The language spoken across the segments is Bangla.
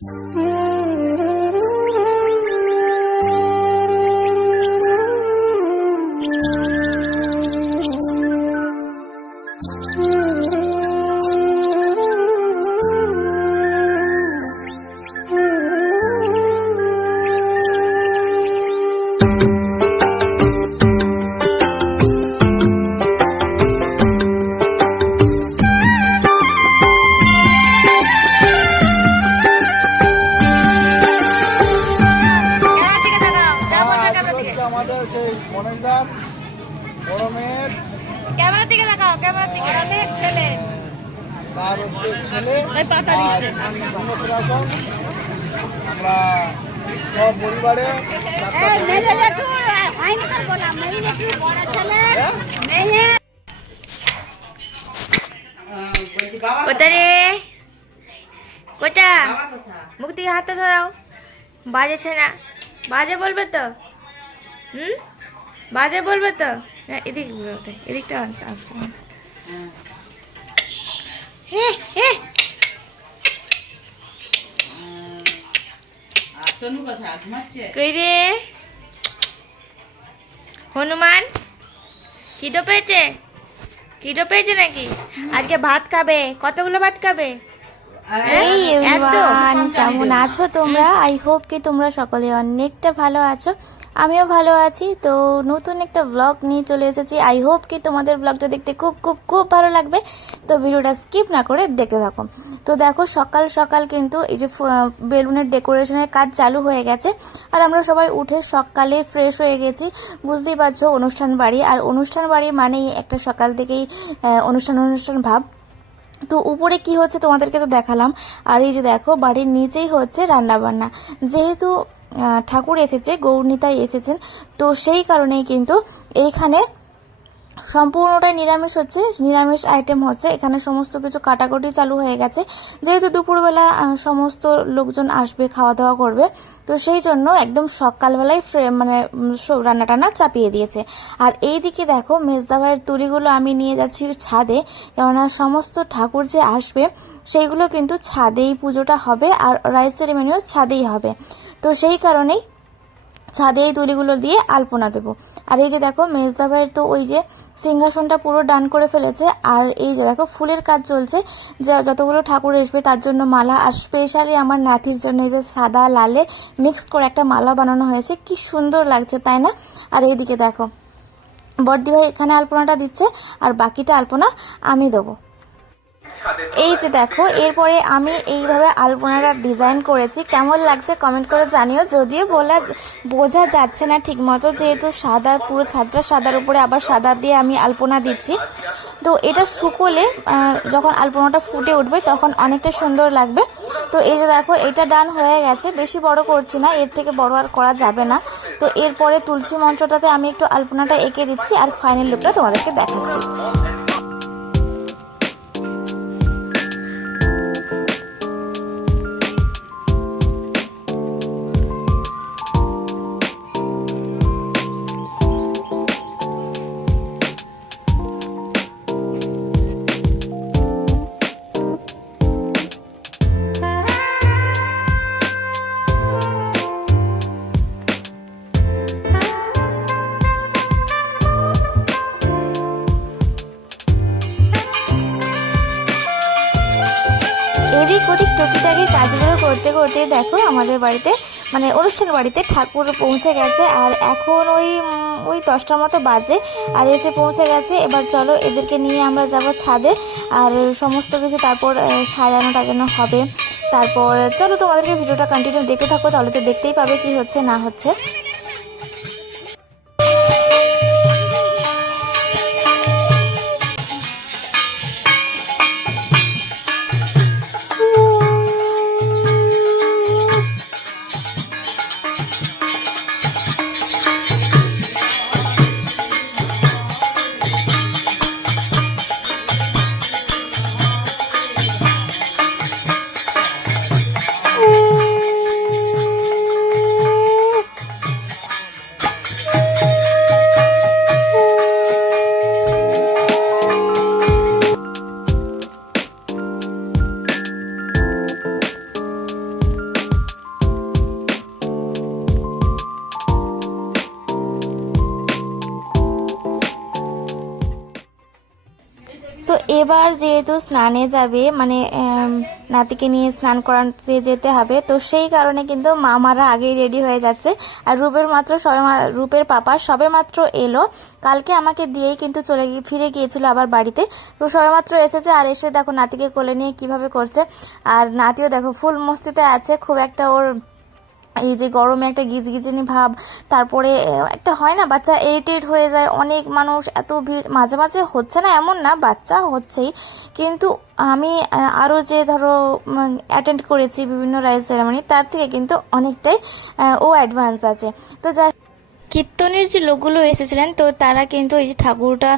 মুখ থেকে হাতটা ধরাও, বাজেছে না? বাজে বলবে তো? বাজে বলবে তো? এদিক এদিকটা আসতে হনুমান খিদে পেয়েছে? খিদে পেয়েছে নাকি? আজকে ভাত খাবে? কতগুলো ভাত খাবে? কেমন আছো তোমরা? আই হোপ কি তোমরা সকলে অনেকটা ভালো আছো। আমিও ভালো আছি। তো নতুন একটা ব্লগ নিয়ে চলে এসেছি। আই হোপ কি তোমাদের ব্লগটা দেখতে খুব খুব খুব ভালো লাগবে। তো ভিডিওটা স্কিপ না করে দেখতে থাকো। তো দেখো সকাল সকাল কিন্তু এই যে বেলুনের ডেকোরেশনের কাজ চালু হয়ে গেছে, আর আমরা সবাই উঠে সকালে ফ্রেশ হয়ে গেছি। বুঝতেই পারছো অনুষ্ঠান বাড়ি, আর অনুষ্ঠান বাড়ি মানেই একটা সকাল থেকেই অনুষ্ঠান ভাব। তো উপরে কি হচ্ছে তোমাদেরকে তো দেখালাম, আর এই যে দেখো বাড়ির নিচেই হচ্ছে রান্না বান্না। যেহেতু ঠাকুর এসেছে, গৌরনীতাই এসেছেন, তো সেই কারণেই কিন্তু এইখানে সম্পূর্ণটাই নিরামিষ হচ্ছে, নিরামিষ আইটেম হচ্ছে। এখানে সমস্ত কিছু কাটাকুটি চালু হয়ে গেছে, যেহেতু দুপুরবেলা সমস্ত লোকজন আসবে, খাওয়া দাওয়া করবে, তো সেই জন্য একদম সকালবেলায় মানে রান্না টান্না চাপিয়ে দিয়েছে। আর এইদিকে দেখো মেজদা ভাইয়ের তুলিগুলো আমি নিয়ে যাচ্ছি ছাদে, কেননা সমস্ত ঠাকুর যে আসবে সেইগুলো কিন্তু ছাদেই পুজোটা হবে, আর রাইস সেরিমনিও ছাদেই হবে। তো সেই কারণেই ছাদে এই তুলিগুলো দিয়ে আলপনা দেবো। আর এই যে দেখো মেজদা ভাইয়ের তো ওই যে সিংহাসনটা পুরো ডান করে ফেলেছে, আর এই যে দেখো ফুলের কাজ চলছে, যা যতগুলো ঠাকুর আসবে তার জন্য মালা, আর স্পেশালি আমার নাতির জন্য এই যে সাদা লালে মিক্স করে একটা মালা বানানো হয়েছে, কি সুন্দর লাগছে তাই না? আর এইদিকে দেখো বড়দি ভাই এখানে আলপনাটা দিচ্ছে, আর বাকিটা আলপনা আমি দেবো। এই যে দেখো এরপরে আমি এইভাবে আলপনাটা ডিজাইন করেছি, কেমন লাগছে কমেন্ট করে জানিও। যদিও বোঝা যাচ্ছে না ঠিক মতো, যেহেতু সাদা পুরো ছাদটা সাদার উপরে আবার সাদা দিয়ে আমি আলপনা দিচ্ছি। তো এটা শুকোলে যখন আলপনাটা ফুটে উঠবে তখন অনেকটা সুন্দর লাগবে। তো এই যে দেখো এটা ডান হয়ে গেছে, বেশি বড় করছি না, এর থেকে বড় আর করা যাবে না। তো এরপরে তুলসী মঞ্চটাতে আমি একটু আলপনাটা এঁকে দিচ্ছি, আর ফাইনাল লুকটা তোমাদেরকে দেখাচ্ছি। এদিক ওদিক টুকিটাকি কাজগুলো করতে করতে দেখো আমাদের বাড়িতে মানে অনুষ্ঠান বাড়িতে ঠাকুর পৌঁছে গেছে, আর এখন ওই 10টার মতো বাজে, আর এসে পৌঁছে গেছে। এবার চলো এদেরকে নিয়ে আমরা যাব ছাদে, আর সমস্ত কিছু তারপর সাজানো হবে। তারপর চলো তোমাদেরকে ভিডিওটা কন্টিনিউ দেখতে থাকো, তাহলে তো দেখতেই পাবে কি হচ্ছে না হচ্ছে। এবার যেহেতু স্নানে যাবে মানে নাতিকে নিয়ে স্নান করাতে যেতে হবে, তো সেই কারণে কিন্তু মামারা আগেই রেডি হয়ে যাচ্ছে। আর রূপের পাপা সবে মাত্র এলো, কালকে আমাকে দিয়েই কিন্তু ফিরে গিয়েছিল আবার বাড়িতে। তো সবে মাত্র এসেছে, আর এসে দেখো নাতিকে কোলে নিয়ে কিভাবে করছে। আর নাতিও দেখো ফুল মস্তিতে আছে, খুব একটা ওর এই যে গরমে একটা গিজগিজনি ভাব, তারপরে একটা হয় না বাচ্চা ইরিটেট হয়ে যায়, অনেক মানুষ এত ভিড় মাঝে মাঝে হচ্ছে না এমন না, বাচ্চা হচ্ছেই, কিন্তু আমি আরও যে ধরো অ্যাটেন্ড করেছি বিভিন্ন রাইস সেরেমনি, তার থেকে কিন্তু অনেকটাই ও অ্যাডভান্স আছে। তো যাই, কীর্তনের যে লোকগুলো এসেছিলেন তো তারা কিন্তু এই যে ঠাকুরটা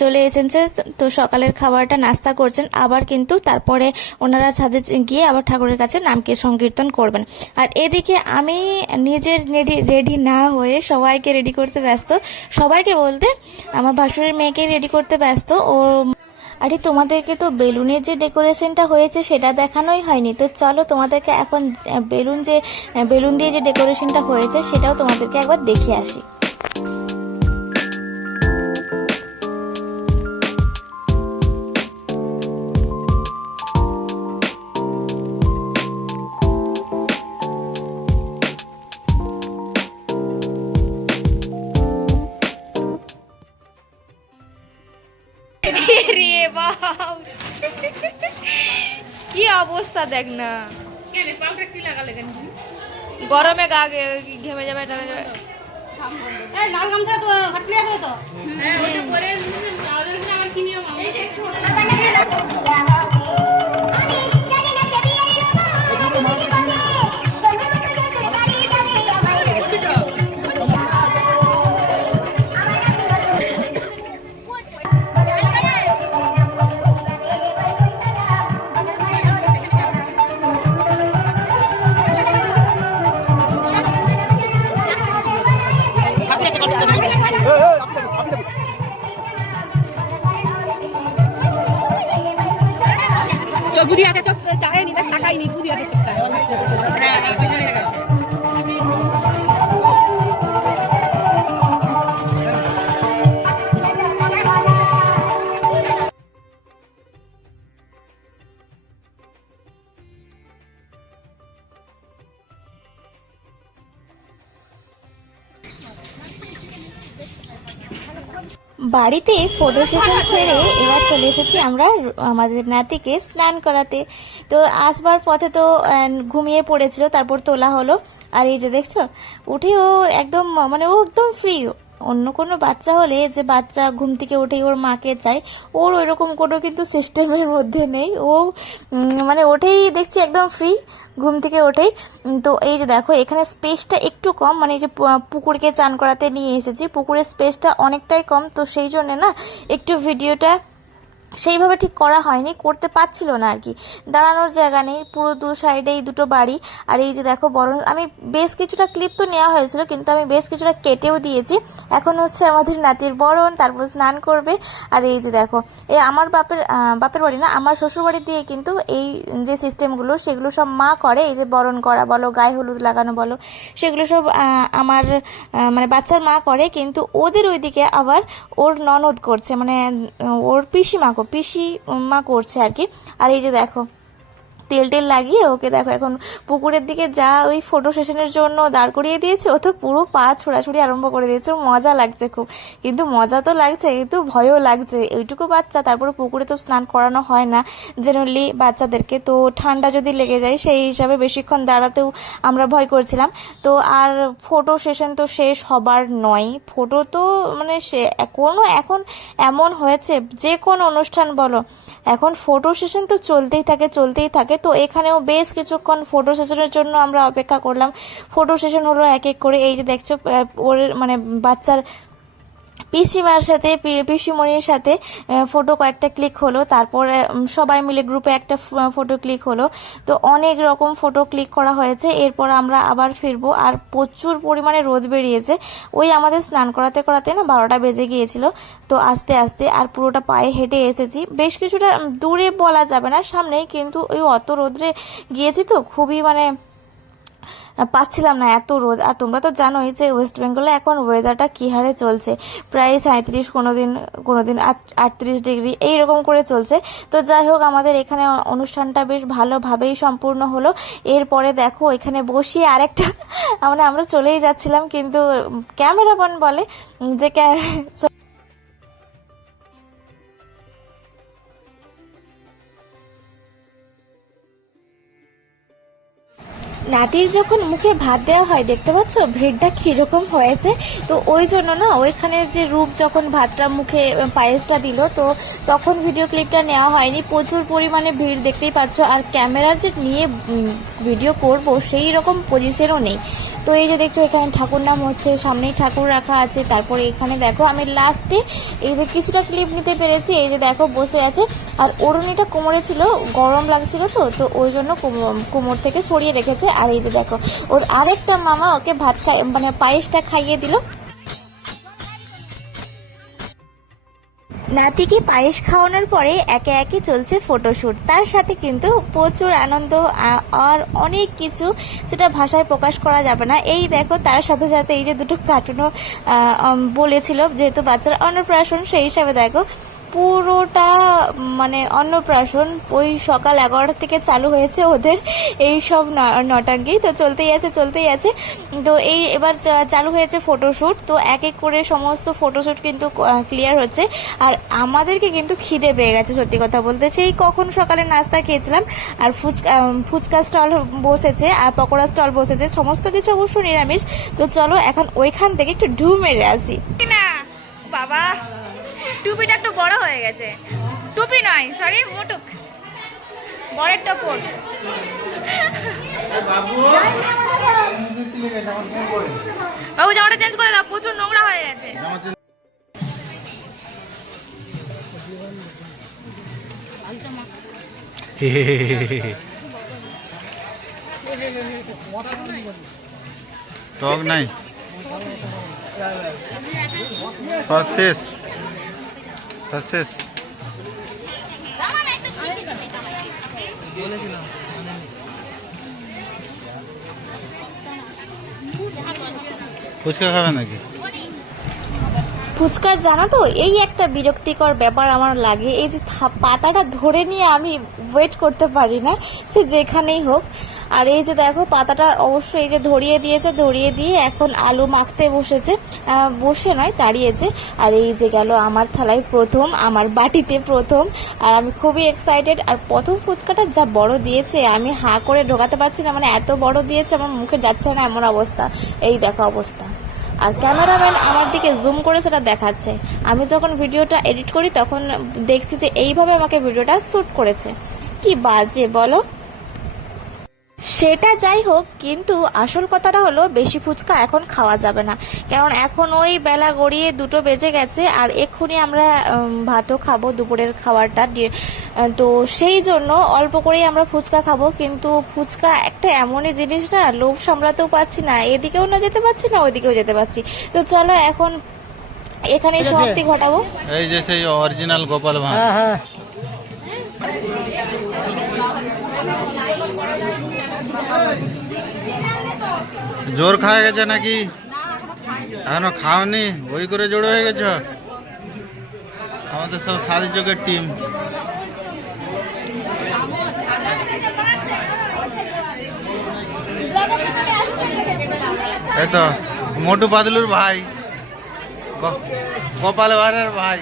চলে এসেছে, তো সকালের খাবারটা নাস্তা করছেন, আবার কিন্তু তারপরে ওনারা ছাদে গিয়ে আবার ঠাকুরের কাছে নামকে সংকীর্তন করবেন। আর এদিকে আমি নিজের রেডি না হয়ে সবাইকে রেডি করতে ব্যস্ত, সবাইকে বলতে আমার ভাসুরের মেয়েকে রেডি করতে ব্যস্ত। ও আরে তোমাদেরকে তো বেলুনের যে ডেকোরেশনটা হয়েছে সেটা দেখানোই হয়নি, তো চলো তোমাদেরকে এখন বেলুন দিয়ে যে ডেকোরেশনটা হয়েছে সেটাও তোমাদেরকে একবার দেখে আসি। রে বাপ, কি অবস্থা দেখ না, গরমে গা ঘেমে যাবে টেমে যাবে। চোখ বুঝি আছে, চোখ তাকায়নি, দেখ তাকায়নি, বুঝি আছে চোখটা। হ্যাঁ দুজনে দেখাচ্ছে। বাড়িতে ফটো সেশন ছেড়ে এবার চলে এসেছি আমরা আমাদের নাতিকে স্নান করাতে। তো আসবার পথে তো ঘুমিয়ে পড়েছিল, তারপর তোলা হলো। আর এই যে দেখছো উঠে ও একদম মানে ও একদম ফ্রি। অন্য কোনো বাচ্চা হলে যে বাচ্চা ঘুম থেকে উঠেই ওর মাকে চায়, ওর ওইরকম কোনো কিন্তু সিস্টেমের মধ্যে নেই। ও মানে ওঠেই দেখছি একদম ফ্রি ঘুম থেকে ওঠেই। তো এই যে দেখো এখানে স্পেসটা একটু কম, মানে এই যে পুকুরকে চান করাতে নিয়ে এসেছি, পুকুরের স্পেসটা অনেকটাই কম, তো সেই জন্য না একটু ভিডিওটা সেইভাবে ঠিক করা হয়নি, করতে পারছিল না আর কি, দাঁড়ানোর জায়গা নেই, পুরো দু সাইডে এই দুটো বাড়ি। আর এই যে দেখো বরং আমি বেশ কিছুটা ক্লিপ তো নেওয়া হয়েছিল, কিন্তু আমি বেশ কিছুটা কেটেও দিয়েছি। এখন হচ্ছে আমাদের নাতির বরণ, তারপর স্নান করবে। আর এই যে দেখো এই আমার বাপের বাড়ি না, আমার শ্বশুর বাড়ি দিয়ে কিন্তু এই যে সিস্টেমগুলো সেগুলো সব মা করে, এই যে বরণ করা বলো, গায়ে হলুদ লাগানো বলো, সেগুলো সব আমার মানে বাচ্চার মা করে। কিন্তু ওদের ওইদিকে আবার ওর ননদ করছে, মানে ওর পিসি মা করছে আর কি। আর এই যে দেখো তেল টেল লাগিয়ে ওকে দেখো এখন পুকুরের দিকে যা ওই ফটো সেশনের জন্য দাঁড় করিয়ে দিয়েছে, ও তো পুরো পা ছোড়াছুড়ি আরম্ভ করে দিয়েছে। মজা লাগছে খুব, কিন্তু মজা তো লাগছে কিন্তু ভয়ও লাগছে, ওইটুকু বাচ্চা, তারপরে পুকুরে তো স্নান করানো হয় না জেনারেলি বাচ্চাদেরকে, তো ঠান্ডা যদি লেগে যায় সেই হিসাবে বেশিক্ষণ দাঁড়াতেও আমরা ভয় করছিলাম। তো আর ফটো সেশন তো শেষ হবার নয়, ফটো তো মানে এখন এমন হয়েছে যে কোনো অনুষ্ঠান বলো এখন ফটো সেশন তো চলতেই থাকে। তো এখানেও বেশ কিছুক্ষণ ফটো সেশনের জন্য আমরা অপেক্ষা করলাম। ফটো সেশন হলো এক এক করে, এই যে দেখছো ওর মানে বাচ্চার পিসিমার সাথে পিসিমণির সাথে ফটো কয়েকটা ক্লিক হলো, তারপর সবাই মিলে গ্রুপে একটা ফটো ক্লিক হলো। তো অনেক রকম ফটো ক্লিক করা হয়েছে। এরপর আমরা আবার ফিরবো, আর প্রচুর পরিমাণে রোদ বেরিয়েছে, ওই আমাদের স্নান করাতে না 12টা বেজে গিয়েছিল। তো আস্তে আস্তে আর পুরোটা পায়ে হেঁটে এসেছি, বেশ কিছুটা দূরে বলা যাবে না সামনেই, কিন্তু ওই অত রোদ্রে গিয়েছি তো খুবই মানে পাচ্ছিলাম না, এত রোদ। আর তোমরা তো জানোই যে ওয়েস্ট বেঙ্গলে এখন ওয়েদারটা কী হারে চলছে, প্রায় 37, কোনোদিন 38 ডিগ্রি এইরকম করে চলছে। তো যাই হোক, আমাদের এখানে অনুষ্ঠানটা বেশ ভালোভাবেই সম্পূর্ণ হলো। এরপরে দেখো এখানে বসিয়ে আরেকটা মানে আমরা চলেই যাচ্ছিলাম, কিন্তু ক্যামেরাম্যান বলে যে নাতির যখন মুখে ভাত দেওয়া হয়, দেখতে পাচ্ছ ভিড়টা কিরকম হয়েছে। তো ওই জন্য না, ওইখানের যে রূপ যখন ভাতটা মুখে পায়েসটা দিল, তো তখন ভিডিও ক্লিপটা নেওয়া হয়নি। প্রচুর পরিমাণে ভিড় দেখতেই পাচ্ছ। আর ক্যামেরা যে নিয়ে ভিডিও করব সেই রকম পজিশনও নেই। তো এই যে দেখছো এখানে ঠাকুর নাম হচ্ছে, সামনেই ঠাকুর রাখা আছে। তারপরে এখানে দেখো আমি লাস্টে এই যে কিছুটা ক্লিপ নিতে পেরেছি। এই যে দেখো বসে আছে, আর ওড়নিটা কোমরে ছিল, গরম লাগছিল তো ওই জন্য কোমর থেকে সরিয়ে রেখেছে। আর এই যে দেখো ওর আরেকটা মামা ওকে ভাত মানে পায়েসটা খাইয়ে দিল। নাতিকে পায়েস খাওয়ানোর পরে একে একে চলছে ফটোশুট। তার সাথে কিন্তু প্রচুর আনন্দ আর অনেক কিছু, সেটা ভাষায় প্রকাশ করা যাবে না। এই দেখো তার সাথে সাথে এই যে দুটো কার্টুনও বলেছিল, যেহেতু বাচ্চার অন্নপ্রাশন, সেই হিসাবে দেখো পুরোটা মানে অন্নপ্রাশন ওই সকাল 11টা থেকে চালু হয়েছে ওদের এই সব নটাঙ্গি। তো চলতেই আছে। তো এই এবার চালু হয়েছে ফটোশ্যুট। তো এক এক করে সমস্ত ফটোশ্যুট কিন্তু ক্লিয়ার হচ্ছে। আর আমাদেরকে কিন্তু খিদে পেয়ে গেছে, সত্যি কথা বলতে। সেই কখন সকালে নাস্তা খেয়েছিলাম, আর ফুচকা স্টল বসেছে, আর পকোড়া স্টল বসেছে, সমস্ত কিছু অবশ্য নিরামিষ। তো চলো এখন ওইখান থেকে একটু ঢু মেরে আসি। না বাবা, টুপিটা একটু বড় হয়ে গেছে। টুপি নয়, সরি, মুটুক, বড়ের টপর। বাবু জামাটা চেঞ্জ করে দাও, প্রচুর নোংরা হয়ে গেছে। টক নাই, শেষ। ফুচকা খাবে নাকি? ফুচকার জানো তো এই একটা বিরক্তিকর ব্যাপার আমার লাগে, এই যে পাতাটা ধরে নিয়ে আমি ওয়েট করতে পারি না, সে যেখানেই হোক। আর এই যে দেখো পাতাটা অবশ্যই এই যে ধরিয়ে দিয়েছে, ধরিয়ে দিয়ে এখন আলু মাখতে বসেছে, বসে নয় দাঁড়িয়েছে। আর এই যে গেল আমার থালায় প্রথম, আমার বাটিতে প্রথম, আর আমি খুবই এক্সাইটেড। আর প্রথম ফুচকাটা যা বড় দিয়েছে, আমি হাঁ করে ঢোকাতে পারছি না, মানে এত বড় দিয়েছে আমার মুখে যাচ্ছে না এমন অবস্থা। এই দেখো অবস্থা। আর ক্যামেরাম্যান আমার দিকে জুম করে সেটা দেখাচ্ছে। আমি যখন ভিডিওটা এডিট করি তখন দেখছি যে এইভাবে আমাকে ভিডিওটা শ্যুট করেছে। কি বাজে বলো। সেটা যাই হোক, কিন্তু আসল কথাটা হলো বেশি ফুচকা এখন খাওয়া যাবে না, কারণ এখন ওই বেলা গড়িয়ে 2টো বেজে গেছে। আর এক্ষুনি আমরা ভাতও খাবো, দুপুরের খাবারটা। তো সেই জন্য অল্প করেই আমরা ফুচকা খাবো। কিন্তু ফুচকা একটা এমনই জিনিস না, লোভ সামলাতেও পারছি না, এদিকেও না যেতে পারছি না, ওইদিকেও যেতে পারছি। তো চলো এখন এখানে সমাপ্তি ঘটাবো। এই যে সেই অরিজিনাল গোপাল ভাঁড়। জোর খাওয়া গেছে নাকি? এখনো খাওনি, ওই করে জোর হয়ে গেছ? আমাদের সব সারি চোখের টিম। এই তো মোটু বাদলুর ভাই, গোপাল ভাঁড়ের ভাই।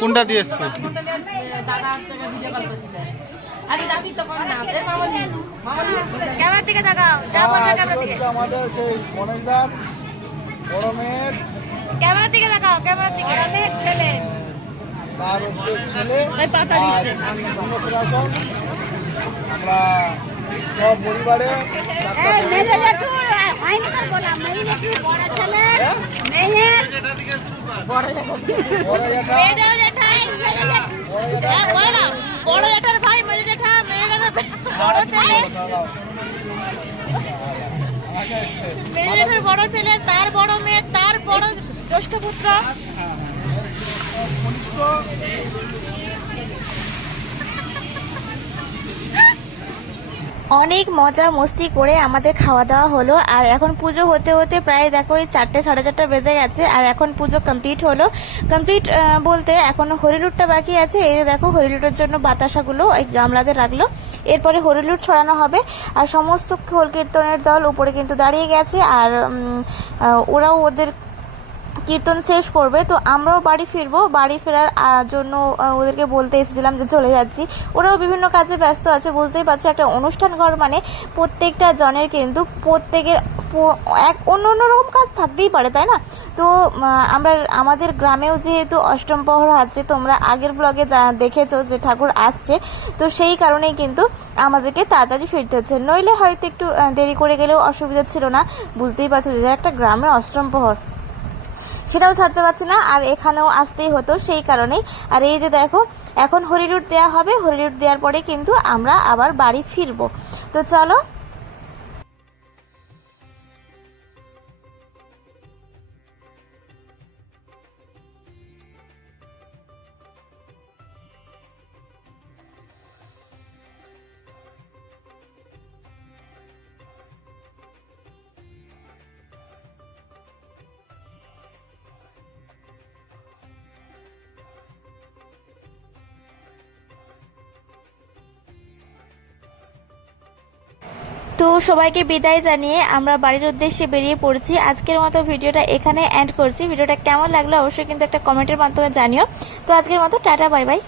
কোনটা দিয়ে এসছো? ক্যামেরা দিকে তাকাও, যা বলবে ক্যামেরা দিকে। আমাদের সেই গণেশদার বড় মেয়ের, ক্যামেরা দিকে তাকাও, ক্যামেরা দিকে। মেয়ের ছেলে, তার হচ্ছে ছেলে আর অন্নপ্রাশন। আমরা সব পরিবারে মেজো জেঠু হয়নি তোর বলা, মেজো জেঠু বড় ছেলে, মেয়ের বড় জ্যাঠা, মেজো জেঠাই, বড় জেঠার ভাই, মেজো জেঠা, মেয়ের বড় ছেলে, মেজো জেঠার বড় ছেলে, তার বড় মেয়ে, তার বড় জ্যেষ্ঠ পুত্র কনিষ্ঠ অনেক মজা মস্তি করে আমাদের খাওয়া দাওয়া হলো। আর এখন পুজো হতে হতে প্রায় দেখো এই 4টে 4:30 বেজে গেছে। আর এখন পুজো কমপ্লিট হলো। কমপ্লিট বলতে এখন হরিলুটটা বাকি আছে। এই যে দেখো হরিলুটের জন্য বাতাসাগুলো এই গামলাতে রাখলো। এরপরে হরিলুট ছড়ানো হবে। আর সমস্ত খোল কীর্তনের দল উপরে কিন্তু দাঁড়িয়ে গেছে। আর ওরাও ওদের কীর্তন শেষ করবে। তো আমরাও বাড়ি ফিরবো। বাড়ি ফেরার জন্য ওদেরকে বলতে এসেছিলাম যে চলে যাচ্ছি। ওরাও বিভিন্ন কাজে ব্যস্ত আছে। বুঝতেই পারছো একটা অনুষ্ঠান ঘর মানে প্রত্যেকটা জনের কিন্তু প্রত্যেকের এক অন্য অন্যরকম কাজ থাকতেই পারে, তাই না? তো আমাদের গ্রামেও যেহেতু অষ্টম প্রহর আছে, তোমরা আগের ব্লগে দেখেছো যে ঠাকুর আসছে, তো সেই কারণেই কিন্তু আমাদেরকে তাড়াতাড়ি ফিরতে হচ্ছে। নইলে হয়তো একটু দেরি করে গেলেও অসুবিধা ছিল না। বুঝতেই পারছো যে একটা গ্রামে অষ্টম প্রহর সেটাও ছাড়তে পারছি না, আর এখানেও আসতেই হতো সেই কারণেই। আর এই যে দেখো এখন হরিলুট দেওয়া হবে। হরিলুট দেওয়ার পরে কিন্তু আমরা আবার বাড়ি ফিরবো। তো চলো। তো সবাইকে বিদায় জানিয়ে আমরা বাড়ির উদ্দেশ্যে বেরিয়ে পড়ছি। আজকের মতো ভিডিওটা এখানে এন্ড করছি। ভিডিওটা কেমন লাগলো অবশ্যই কিন্তু একটা কমেন্টের মাধ্যমে জানিও। তো আজকের মতো টাটা, বাই বাই।